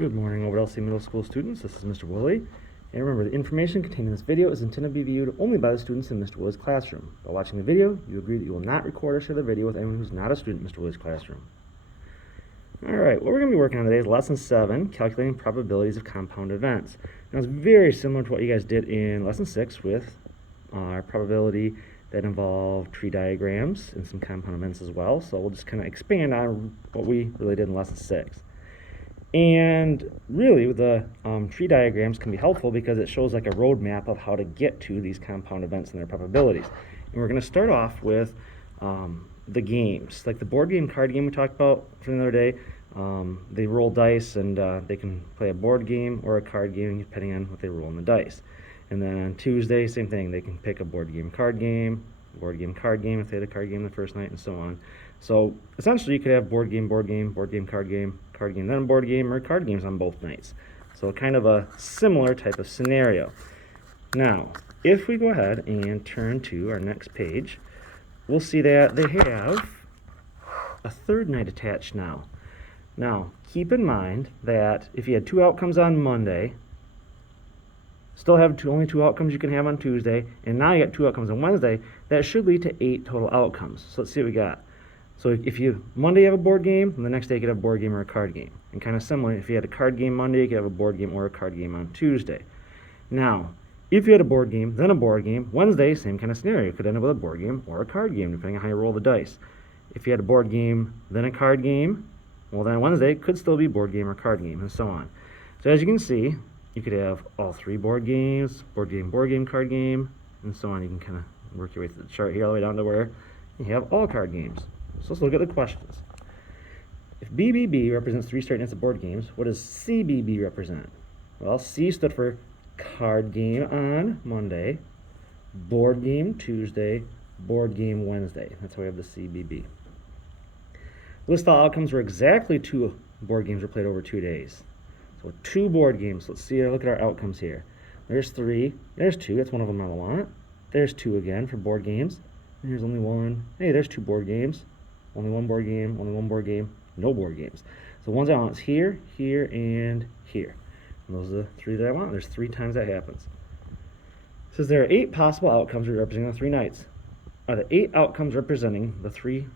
Good morning, Overall Middle School students. This is Mr. Woolley. And remember, the information contained in this video is intended to be viewed only by the students in Mr. Woolley's classroom. By watching the video, you agree that you will not record or share the video with anyone who's not a student in Mr. Woolley's classroom. Alright, what we're going to be working on today is Lesson 7, Calculating Probabilities of Compound Events. Now, it's very similar to what you guys did in Lesson 6 with our probability that involved tree diagrams and some compound events as well. So we'll just kind of expand on what we really did in Lesson 6. And really, the tree diagrams can be helpful because it shows like a roadmap of how to get to these compound events and their probabilities. And we're going to start off with the games, like the board game, card game we talked about from the other day. They roll dice, and they can play a board game or a card game depending on what they roll on the dice. And then on Tuesday, same thing. They can pick a board game, card game, board game, card game if they had a card game the first night, and so on. So essentially, you could have board game, board game, board game, card game, then a board game, or card games on both nights. So kind of a similar type of scenario. Now, if we go ahead and turn to our next page, we'll see that they have a third night attached now. Now, keep in mind that if you had two outcomes on Monday, still have only two outcomes you can have on Tuesday, and now you got two outcomes on Wednesday, that should lead to 8 total outcomes. So let's see what we got. So if you Monday you have a board game, and the next day you could have a board game or a card game. And kind of similar, if you had a card game Monday, you could have a board game or a card game on Tuesday. Now, if you had a board game, then a board game, Wednesday, same kind of scenario. You could end up with a board game or a card game, depending on how you roll the dice. If you had a board game, then a card game, well then Wednesday could still be board game or card game, and so on. So as you can see, you could have all 3 board games, board game, card game, and so on. You can kind of work your way through the chart here all the way down to where you have all card games. So let's look at the questions. If BBB represents 3 straight nights of board games, what does CBB represent? Well, C stood for card game on Monday, board game Tuesday, board game Wednesday. That's why we have the CBB. List all outcomes where exactly 2 board games were played over 2 days. So 2 board games. Let's see. Look at our outcomes here. There's 3. There's 2. That's one of them I want. There's 2 again for board games. And here's only 1. Hey, there's 2 board games. Only 1 board game. Only 1 board game. No board games. So the ones I want is here, here, and here. And those are the 3 that I want. There's 3 times that happens. It says there are 8 possible outcomes representing the 3 nights. Are the 8 outcomes representing the 3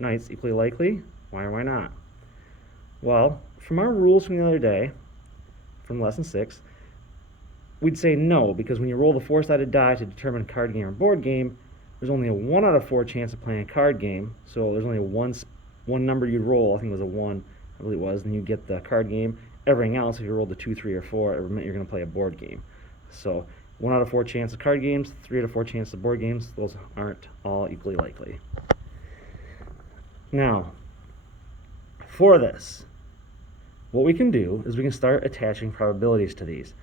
nights equally likely? Why or why not? Well, from our rules from the other day, from lesson 6, we'd say no, because when you roll the 4-sided die to determine card game or board game, there's only a 1 out of 4 chance of playing a card game. So there's only a one number you'd roll. I think it was a 1, I believe it was, and you get the card game. Everything else, if you rolled a 2, 3, or 4, it meant you're going to play a board game. So 1 out of 4 chance of card games, 3 out of 4 chance of board games. Those aren't all equally likely. Now, for this, what we can do is we can start attaching probabilities to these.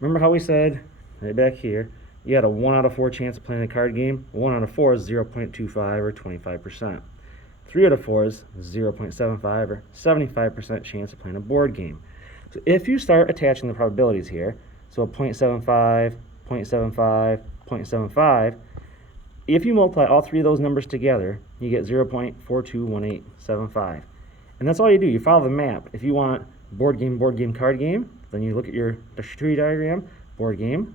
Remember how we said, right back here, you had a 1 out of 4 chance of playing a card game. 1 out of 4 is 0.25 or 25%. 3 out of 4 is 0.75 or 75% chance of playing a board game. So if you start attaching the probabilities here, so 0.75, 0.75, 0.75, if you multiply all 3 of those numbers together, you get 0.421875. And that's all you do. You follow the map. If you want board game, card game, then you look at the tree diagram, board game,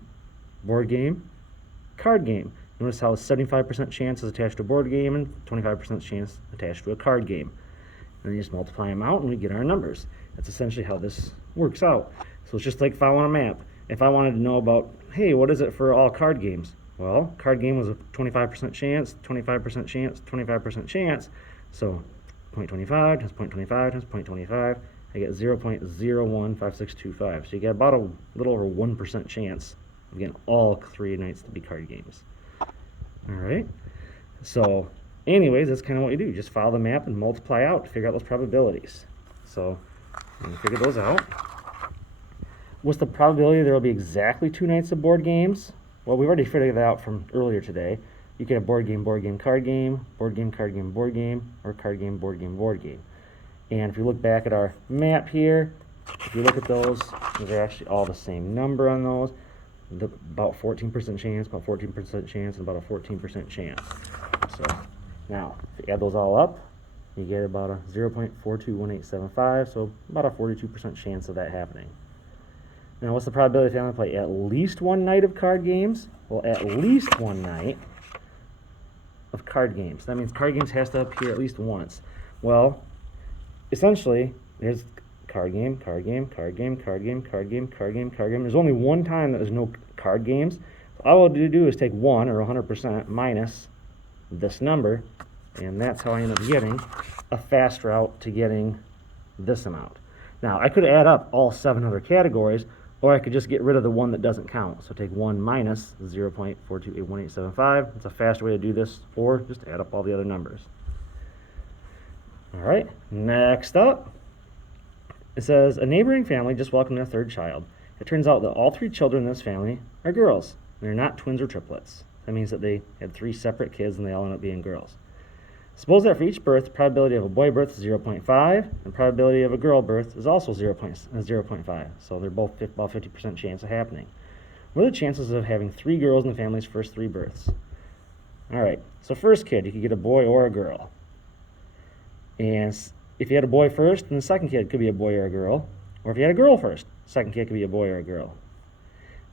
card game. Notice how 75% chance is attached to a board game and 25% chance attached to a card game. And then you just multiply them out and we get our numbers. That's essentially how this works out. So it's just like following a map. If I wanted to know about, hey, what is it for all card games? Well, card game was a 25% chance, 25% chance, 25% chance. So 0.25 times 0.25 times 0.25, I get 0.015625. So you get about a little over 1% chance of getting all 3 nights to be card games. All right. So anyways, that's kind of what you do. You just follow the map and multiply out to figure out those probabilities. So when you figure those out, what's the probability there will be exactly 2 nights of board games? Well, we've already figured that out from earlier today. You can have board game, card game, board game, card game, board game, or card game, board game, board game. And if you look back at our map here, if you look at those, they're actually all the same number on those. About 14% chance, about 14% chance, and about a 14% chance. So now, if you add those all up, you get about a 0.421875, so about a 42% chance of that happening. Now, what's the probability of a family play at least one night of card games? Well, at least one night of card games. That means card games has to appear at least once. Well, essentially, there's card game, card game, card game, card game, card game, card game, card game. There's only one time that there's no card games. So all I will do is take 1 or 100% minus this number, and that's how I end up getting a fast route to getting this amount. Now, I could add up all 7 other categories, or I could just get rid of the one that doesn't count. So take 1 minus 0.421875. It's a faster way to do this, or just add up all the other numbers. All right, next up, it says, a neighboring family just welcomed their 3rd child. It turns out that all 3 children in this family are girls. They're not twins or triplets. That means that they had 3 separate kids and they all end up being girls. Suppose that for each birth, the probability of a boy birth is 0.5, and probability of a girl birth is also 0.5. So they're both about 50% chance of happening. What are the chances of having 3 girls in the family's first 3 births? All right, so first kid, you could get a boy or a girl. And if you had a boy first, then the second kid could be a boy or a girl. Or if you had a girl first, second kid could be a boy or a girl.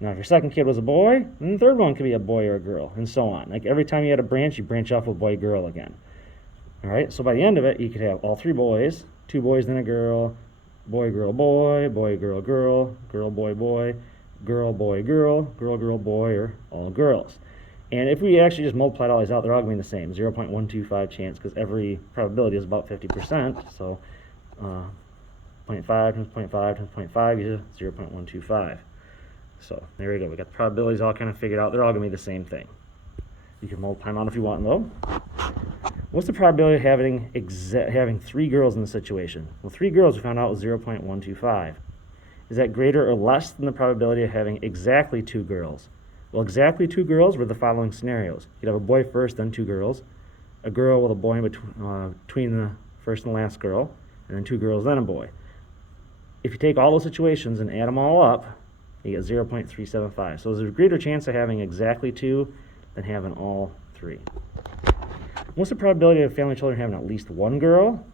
Now, if your second kid was a boy, then the third one could be a boy or a girl, and so on. Like every time you had a branch, you branch off with boy, girl again. All right, so by the end of it, you could have all 3 boys, 2 boys, then a girl, boy, girl, boy, boy, girl, girl, girl, boy, boy, girl, boy, girl, girl, girl, boy, or all girls. And if we actually just multiplied all these out, they're all going to be the same, 0.125 chance, because every probability is about 50%. So 0.5 times 0.5 times 0.5 is 0.125. So there we go. We got the probabilities all kind of figured out. They're all going to be the same thing. You can multiply them out if you want, though. What's the probability of having 3 girls in the situation? Well, 3 girls we found out was 0.125. Is that greater or less than the probability of having exactly 2 girls? Well, exactly 2 girls were the following scenarios. You'd have a boy first, then 2 girls, a girl with a boy between the first and last girl, and then 2 girls, then a boy. If you take all those situations and add them all up, you get 0.375. So there's a greater chance of having exactly 2 than having all 3. What's the probability of family children having at least 1 girl?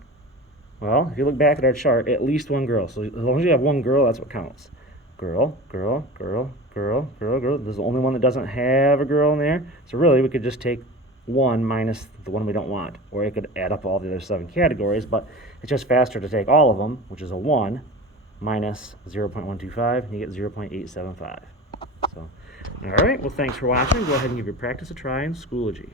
Well, if you look back at our chart, at least 1 girl. So as long as you have 1 girl, that's what counts. Girl, girl, girl, girl, girl, girl. There's the only one that doesn't have a girl in there. So really, we could just take 1 minus the one we don't want. Or you could add up all the other 7 categories, but it's just faster to take all of them, which is a 1, minus 0.125, and you get 0.875. So, all right, well, thanks for watching. Go ahead and give your practice a try in Schoology.